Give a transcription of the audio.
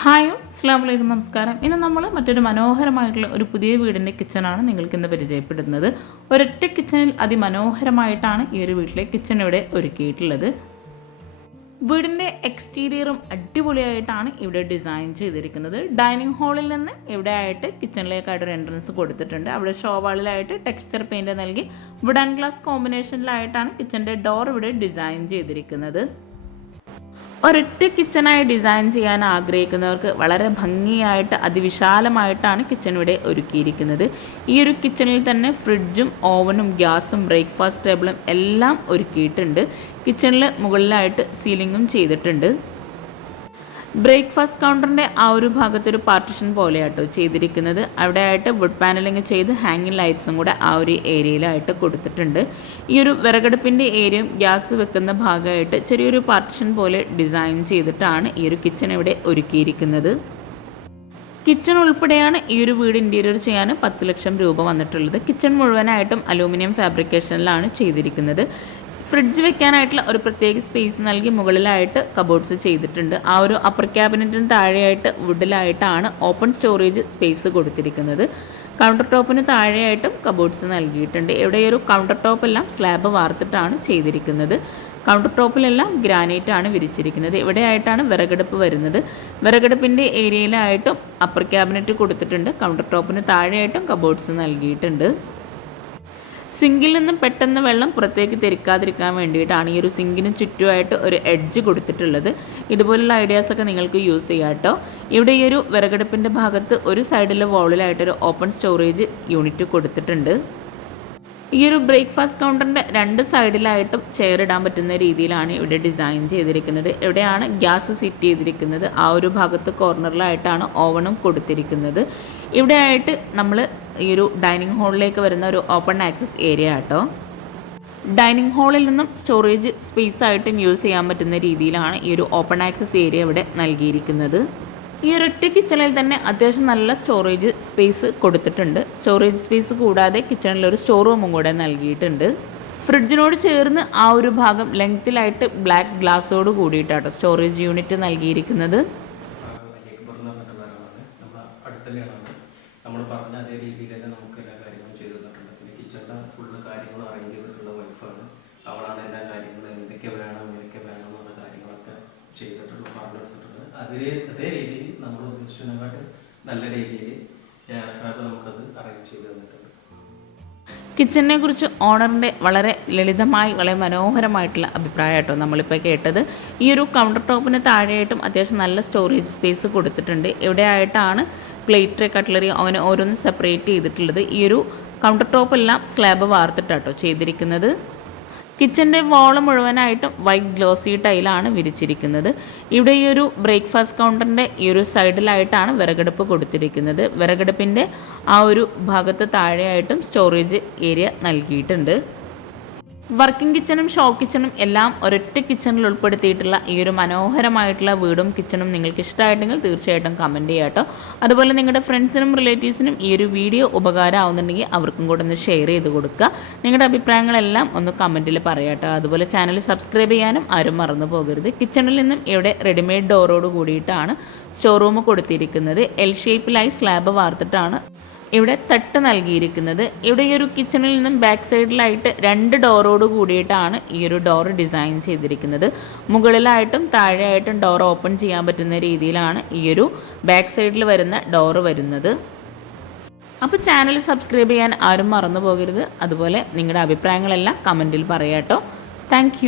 Hi അസ്സലാമു അലൈക്കും നമസ്കാരം. ഇന്ന് നമ്മൾ മറ്റൊരു മനോഹരമായിട്ടുള്ള ഒരു പുതിയ വീടിൻ്റെ കിച്ചണാണ് നിങ്ങൾക്കിന്ന് പരിചയപ്പെടുന്നത്. ഒരൊറ്റ കിച്ചണിൽ അതിമനോഹരമായിട്ടാണ് ഈ ഒരു വീട്ടിലെ കിച്ചൺ ഇവിടെ ഒരുക്കിയിട്ടുള്ളത്. വീടിൻ്റെ എക്സ്റ്റീരിയറും അടിപൊളിയായിട്ടാണ് ഇവിടെ ഡിസൈൻ ചെയ്തിരിക്കുന്നത്. ഡൈനിങ് ഹാളിൽ നിന്ന് ഇവിടെ ആയിട്ട് കിച്ചണിലേക്കായിട്ടൊരു എൻട്രൻസ് കൊടുത്തിട്ടുണ്ട്. അവിടെ ഷോവാളിലായിട്ട് ടെക്സ്ചർ പെയിൻറ് നൽകി വുഡ് ആൻഡ് ഗ്ലാസ് കോമ്പിനേഷനിലായിട്ടാണ് കിച്ചൻ്റെ ഡോർ ഇവിടെ ഡിസൈൻ ചെയ്തിരിക്കുന്നത്. ഒരൊറ്റ കിച്ചണായി ഡിസൈൻ ചെയ്യാൻ ആഗ്രഹിക്കുന്നവർക്ക് വളരെ ഭംഗിയായിട്ട് അതിവിശാലമായിട്ടാണ് കിച്ചൺ ഇവിടെ ഒരുക്കിയിരിക്കുന്നത്. ഈ ഒരു കിച്ചണിൽ തന്നെ ഫ്രിഡ്ജും ഓവനും ഗ്യാസും ബ്രേക്ക്ഫാസ്റ്റ് ടേബിളും എല്ലാം ഒരുക്കിയിട്ടുണ്ട്. കിച്ചണിൽ മുകളിലായിട്ട് സീലിങ്ങും ചെയ്തിട്ടുണ്ട്. ബ്രേക്ക്ഫാസ്റ്റ് കൗണ്ടറിൻ്റെ ആ ഒരു ഭാഗത്തൊരു പാർട്ടിഷൻ പോലെയാട്ടോ ചെയ്തിരിക്കുന്നത്. അവിടെ ആയിട്ട് വുഡ് പാനലിങ് ചെയ്ത് ഹാങ്ങിങ് ലൈറ്റ്സും കൂടെ ആ ഒരു ഏരിയയിലായിട്ട് കൊടുത്തിട്ടുണ്ട്. ഈ ഒരു വിറകടുപ്പിൻ്റെ ഏരിയയും ഗ്യാസ് വെക്കുന്ന ഭാഗമായിട്ട് ചെറിയൊരു പാർട്ടിഷൻ പോലെ ഡിസൈൻ ചെയ്തിട്ടാണ് ഈ ഒരു കിച്ചൺ ഇവിടെ ഒരുക്കിയിരിക്കുന്നത്. കിച്ചൺ ഉൾപ്പെടെയാണ് ഈ ഒരു വീട് ഇൻറ്റീരിയർ ചെയ്യാൻ 10 ലക്ഷം രൂപ വന്നിട്ടുള്ളത്. കിച്ചൺ മുഴുവനായിട്ടും അലൂമിനിയം ഫാബ്രിക്കേഷനിലാണ് ചെയ്തിരിക്കുന്നത്. ഫ്രിഡ്ജ് വെക്കാനായിട്ടുള്ള ഒരു പ്രത്യേക സ്പേസ് നൽകി മുകളിലായിട്ട് കബോർഡ്സ് ചെയ്തിട്ടുണ്ട്. ആ ഒരു അപ്പർ ക്യാബിനറ്റിന് താഴെയായിട്ട് വുഡിലായിട്ടാണ് ഓപ്പൺ സ്റ്റോറേജ് സ്പേസ് കൊടുത്തിരിക്കുന്നത്. കൗണ്ടർ ടോപ്പിന് താഴെയായിട്ടും കബോർഡ്സ് നൽകിയിട്ടുണ്ട്. ഇവിടെ ഒരു കൗണ്ടർ ടോപ്പെല്ലാം സ്ലാബ് വാർത്തിട്ടാണ് ചെയ്തിരിക്കുന്നത്. കൗണ്ടർ ടോപ്പിലെല്ലാം ഗ്രാനൈറ്റ് ആണ് വിരിച്ചിരിക്കുന്നത്. ഇവിടെയായിട്ടാണ് വിറകടുപ്പ് വരുന്നത്. വിറകടുപ്പിൻ്റെ ഏരിയയിലായിട്ടും അപ്പർ ക്യാബിനറ്റ് കൊടുത്തിട്ടുണ്ട്. കൗണ്ടർ ടോപ്പിന് താഴെയായിട്ടും കബോർഡ്സ് നൽകിയിട്ടുണ്ട്. സിങ്കിൽ നിന്നും പെട്ടെന്ന് വെള്ളം പുറത്തേക്ക് തെറിക്കാതിരിക്കാൻ വേണ്ടിയിട്ടാണ് ഈ ഒരു സിങ്കിന് ചുറ്റുമായിട്ട് ഒരു എഡ്ജ് കൊടുത്തിട്ടുള്ളത്. ഇതുപോലുള്ള ഐഡിയാസൊക്കെ നിങ്ങൾക്ക് യൂസ് ചെയ്യാം കേട്ടോ. ഇവിടെ ഈ ഒരു വിറകടുപ്പിൻ്റെ ഭാഗത്ത് ഒരു സൈഡിലെ വോളിലായിട്ടൊരു ഓപ്പൺ സ്റ്റോറേജ് യൂണിറ്റ് കൊടുത്തിട്ടുണ്ട്. ഈ ഒരു ബ്രേക്ക്ഫാസ്റ്റ് കൗണ്ടറിൻ്റെ 2 സൈഡിലായിട്ടും ചെയർ ഇടാൻ പറ്റുന്ന രീതിയിലാണ് ഇവിടെ ഡിസൈൻ ചെയ്തിരിക്കുന്നത്. ഇവിടെയാണ് ഗ്യാസ് സെറ്റ് ചെയ്തിരിക്കുന്നത്. ആ ഒരു ഭാഗത്ത് കോർണറിലായിട്ടാണ് ഓവനും കൊടുത്തിരിക്കുന്നത്. ഇവിടെ ആയിട്ട് നമ്മൾ ഈ ഒരു ഡൈനിങ് ഹാളിലേക്ക് വരുന്ന ഒരു ഓപ്പൺ ആക്സസ് ഏരിയ ആട്ടോ. ഡൈനിങ് ഹാളിൽ നിന്നും സ്റ്റോറേജ് സ്പേസ് ആയിട്ടും യൂസ് ചെയ്യാൻ പറ്റുന്ന രീതിയിലാണ് ഈ ഒരു ഓപ്പൺ ആക്സസ് ഏരിയ ഇവിടെ നൽകിയിരിക്കുന്നത്. ഈ ഒരൊറ്റ കിച്ചണിൽ തന്നെ അത്യാവശ്യം നല്ല സ്റ്റോറേജ് സ്പേസ് കൊടുത്തിട്ടുണ്ട്. സ്റ്റോറേജ് സ്പേസ് കൂടാതെ കിച്ചണിലൊരു സ്റ്റോർ റൂമും കൂടെ നൽകിയിട്ടുണ്ട്. ഫ്രിഡ്ജിനോട് ചേർന്ന് ആ ഒരു ഭാഗം ലെങ്ത്തിലായിട്ട് ബ്ലാക്ക് ഗ്ലാസ്സോട് കൂടിയിട്ടാട്ടോ സ്റ്റോറേജ് യൂണിറ്റ് നൽകിയിരിക്കുന്നത്. നമ്മൾ പറഞ്ഞ അതേ രീതിയിൽ തന്നെ നമുക്ക് എല്ലാ കാര്യങ്ങളും ചെയ്തു തന്നിട്ടുണ്ട്. പിന്നെ കിച്ചണിൻ്റെ ഫുള്ള് കാര്യങ്ങളും അറേഞ്ച് ചെയ്തിട്ടുള്ള വൈഫാണ്. അവളാണ് എല്ലാ കാര്യങ്ങളും എന്തൊക്കെ വേണം എന്നുള്ള കാര്യങ്ങളൊക്കെ ചെയ്തിട്ടുള്ളത് പറഞ്ഞെടുത്തിട്ടുണ്ട്. അതേ രീതിയിൽ നമ്മൾ ഉദ്ദേശിച്ചതിനെക്കാട്ടും നല്ല രീതിയിൽ ഫാബ് നമുക്കത് അറേഞ്ച് ചെയ്ത് തന്നിട്ടുണ്ട്. കിച്ചണിനെ കുറിച്ച് ഓണറിൻ്റെ വളരെ ലളിതമായി വളരെ മനോഹരമായിട്ടുള്ള അഭിപ്രായം കേട്ടോ നമ്മളിപ്പോൾ കേട്ടത്. ഈ ഒരു കൗണ്ടർ ടോപ്പിന് താഴെയായിട്ടും അത്യാവശ്യം നല്ല സ്റ്റോറേജ് സ്പേസ് കൊടുത്തിട്ടുണ്ട്. ഇവിടെ ആയിട്ടാണ് പ്ലേറ്റ് കട്ട്ലറി അങ്ങനെ ഓരോന്ന് സെപ്പറേറ്റ് ചെയ്തിട്ടുള്ളത്. ഈ ഒരു കൗണ്ടർ ടോപ്പെല്ലാം സ്ലാബ് വാർത്തിട്ടാട്ടോ ചെയ്തിരിക്കുന്നത്. കിച്ചൻ്റെ വാള് മുഴുവനായിട്ടും വൈറ്റ് ഗ്ലോസി ടൈലാണ് വിരിച്ചിരിക്കുന്നത്. ഇവിടെ ഈ ഒരു ബ്രേക്ക്ഫാസ്റ്റ് കൗണ്ടറിൻ്റെ ഈ ഒരു സൈഡിലായിട്ടാണ് വിറകടുപ്പ് കൊടുത്തിരിക്കുന്നത്. വിറകടുപ്പിൻ്റെ ആ ഒരു ഭാഗത്ത് താഴെയായിട്ടും സ്റ്റോറേജ് ഏരിയ നൽകിയിട്ടുണ്ട്. വർക്കിംഗ് കിച്ചണും ഷോ കിച്ചണും എല്ലാം ഒരൊറ്റ കിച്ചണിൽ ഉൾപ്പെടുത്തിയിട്ടുള്ള ഈ ഒരു മനോഹരമായിട്ടുള്ള വീടും കിച്ചണും നിങ്ങൾക്ക് ഇഷ്ടമായിട്ടെങ്കിൽ തീർച്ചയായിട്ടും കമൻറ്റ് ചെയ്യാം കേട്ടോ. അതുപോലെ നിങ്ങളുടെ ഫ്രണ്ട്സിനും റിലേറ്റീവ്സിനും ഈ ഒരു വീഡിയോ ഉപകാരമാവുന്നുണ്ടെങ്കിൽ അവർക്കും കൂടെ ഒന്ന് ഷെയർ ചെയ്ത് കൊടുക്കുക. നിങ്ങളുടെ അഭിപ്രായങ്ങളെല്ലാം ഒന്ന് കമൻറ്റിൽ പറയാം കേട്ടോ. അതുപോലെ ചാനൽ സബ്സ്ക്രൈബ് ചെയ്യാനും ആരും മറന്നു പോകരുത്. കിച്ചണിൽ നിന്നും ഇവിടെ റെഡിമെയ്ഡ് ഡോറോട് കൂടിയിട്ടാണ് സ്റ്റോർ റൂം കൊടുത്തിരിക്കുന്നത്. എൽ ഷേപ്പിലായി സ്ലാബ് വാർത്തിട്ടാണ് ഇവിടെ തട്ട് നൽകിയിരിക്കുന്നത്. ഇവിടെ ഈ ഒരു കിച്ചണിൽ നിന്നും ബാക്ക് സൈഡിലായിട്ട് 2 ഡോറോട് കൂടിയിട്ടാണ് ഈ ഒരു ഡോർ ഡിസൈൻ ചെയ്തിരിക്കുന്നത്. മുകളിലായിട്ടും താഴെയായിട്ടും ഡോർ ഓപ്പൺ ചെയ്യാൻ പറ്റുന്ന രീതിയിലാണ് ഈ ഒരു ബാക്ക് സൈഡിൽ വരുന്ന ഡോറ് വരുന്നത്. അപ്പോൾ ചാനൽ സബ്സ്ക്രൈബ് ചെയ്യാൻ ആരും മറന്നു പോകരുത്. അതുപോലെ നിങ്ങളുടെ അഭിപ്രായങ്ങളെല്ലാം കമൻറ്റിൽ പറയാം കേട്ടോ. താങ്ക്